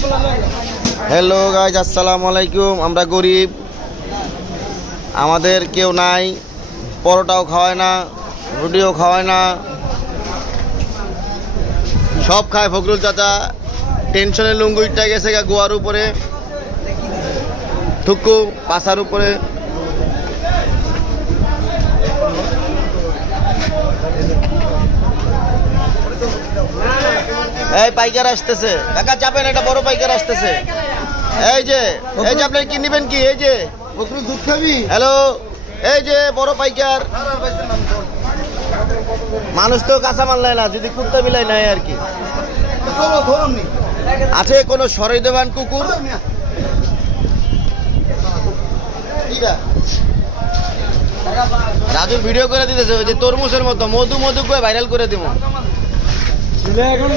Hello guys, আসসালামু আলাইকুম। আমরা গরিব, আমাদের কেউ নাই, পরোটাও খাওয়ায় না, রুটিও খাওয়ায় না, সব খায় ফখরুল চাচা। টেনশনের লুঙ্গুইটা গেছে গা গোয়ার উপরে, থুকু পাশার উপরে। এই পাইকার আসতেছে, কাকা চাপেন, একটা বড় পাইকার আসতেছে। এই যে আপনি কি নিবেন? কি এই যে দুধ খাবি? হ্যালো, এই যে বড় পাইকার। মানুষ তো কাঁচা মাল নেয় না, যদি কুত্তা বিলাই নাই আর কি। আছে কোনো সরাই দেবান কুকুর? রাজুর ভিডিও করে দিতেছে, ওই যে তরমুজের মতো মধু মধু করে ভাইরাল করে দিব। এখন